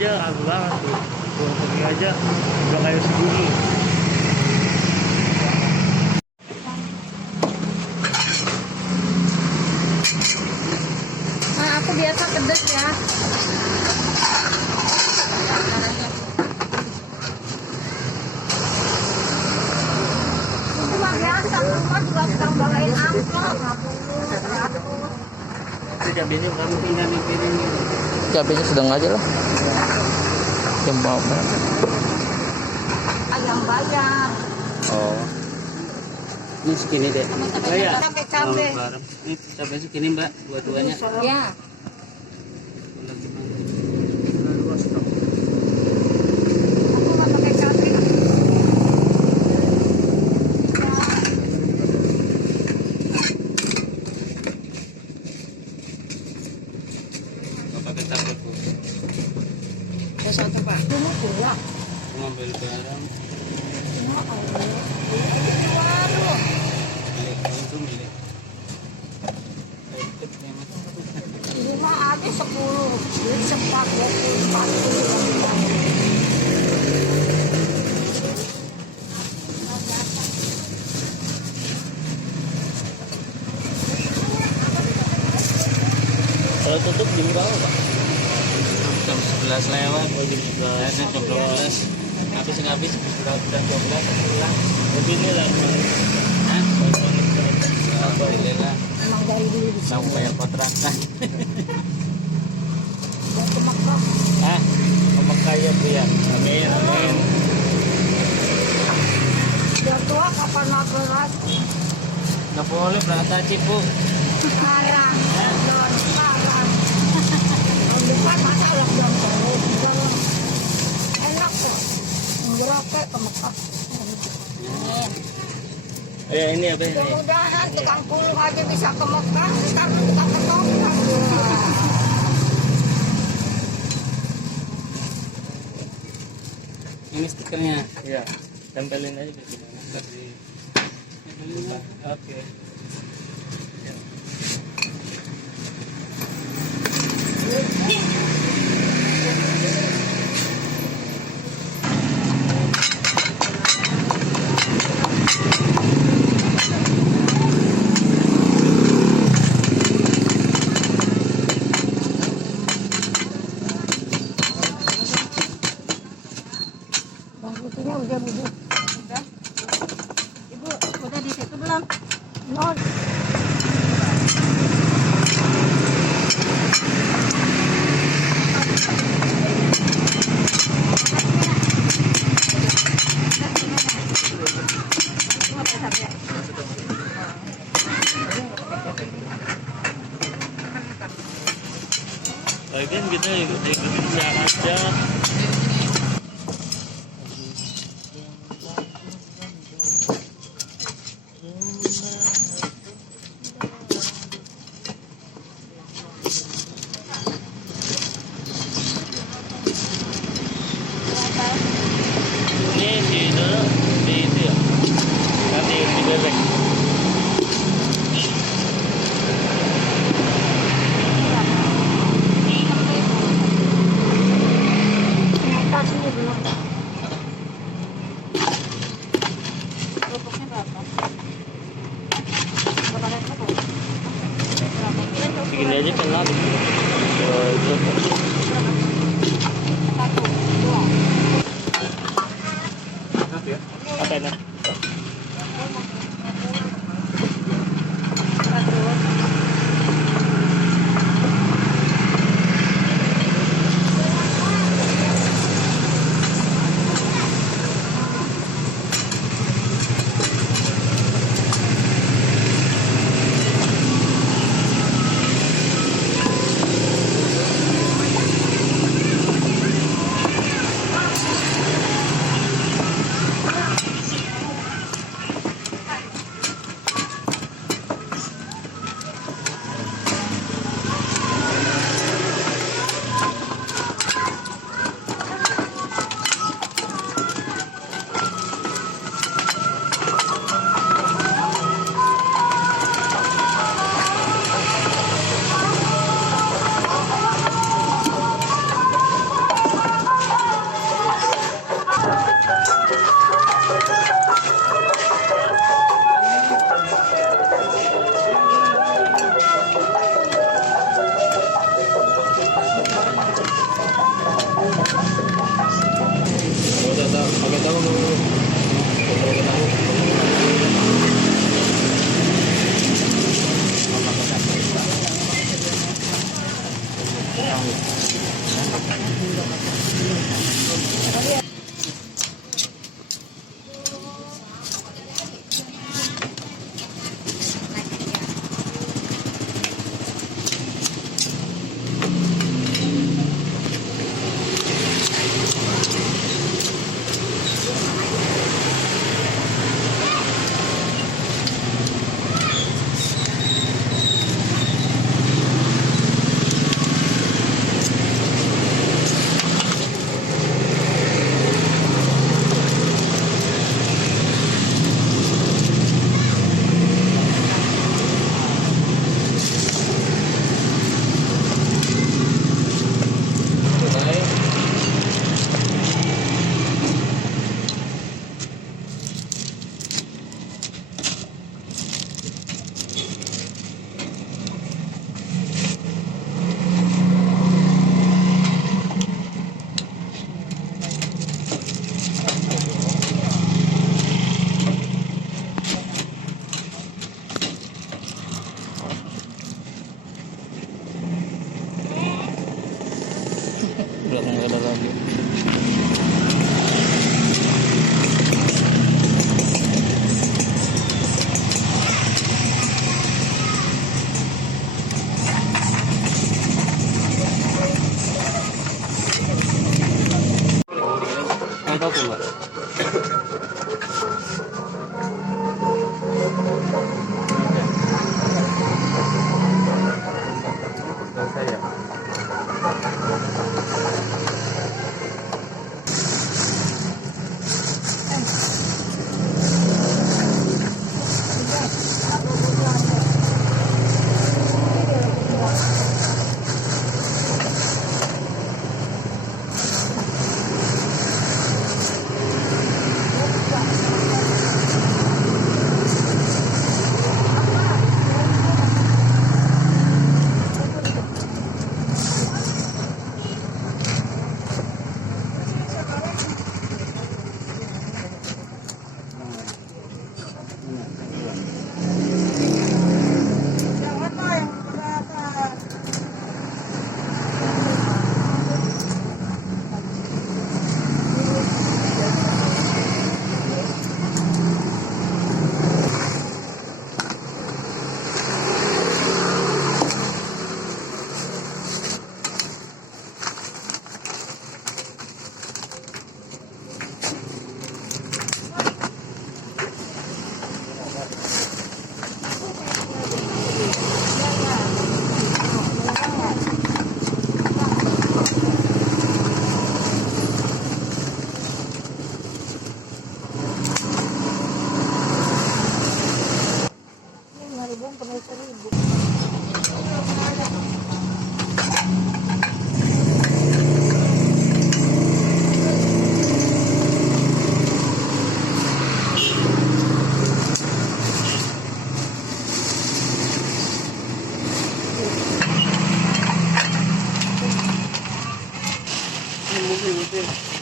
aja ragu banget tuh. Pulang pergi aja udah kayak segini. Nah, aku biasa pedes ya. Itu mah biasa, rumah juga sedang bawain amplop. Itu cabenya kamu pindah nih piring nih. Cabenya sedang aja lah. Yang mau. Ayam bayar. Oh. Ini segini deh. Sampai cabe. Ini cabai segini mbak, dua-duanya. Ya. Aku nggak pakai cabe. Nggak pakai cabai bu. Ya satu pak. Cuma kurang. Ngambil barang. Cuma Allah. Ini warung. Itu milik. Ini mah ada 10. Ini sempat 24. Kalau tutup jam berapa pak? Jam 11 lewat. Oh jam 11. Jam 12. Habis jam 12 pulang. Jadi ini lah. Hah? Alhamdulillah. Emang dari dulu di Mau bayar kontrakan. Mekah. Hah? Ke Mekah ya bu ya. Amin amin. Udah tua kapan mau lagi? Nggak boleh berangkat haji bu. Sekarang. Sekarang. Tahun depan masa lockdown terus. Enak kok. Ngerokok ke Mekah. Ya ini apa ini? Mudah-mudahan tukang punggung aja bisa ke Mekah. Sekarang tukang ketoprak. Ini stikernya. Iya. Tempelin aja di sini. Oke. Bang putihnya udah bu. Udah. Ibu udah di situ belum? Non. Lagian kita ikut Indonesia aja. Ini di dulu di itu ya. Nanti di bebek. Ternyata sini belum. Kerupuknya berapa? Berapa kerupuk? Segini aja kan lah. Itu. Satu, dua. Apa enak? Apa tuh, Mbak? Saya. Mungkin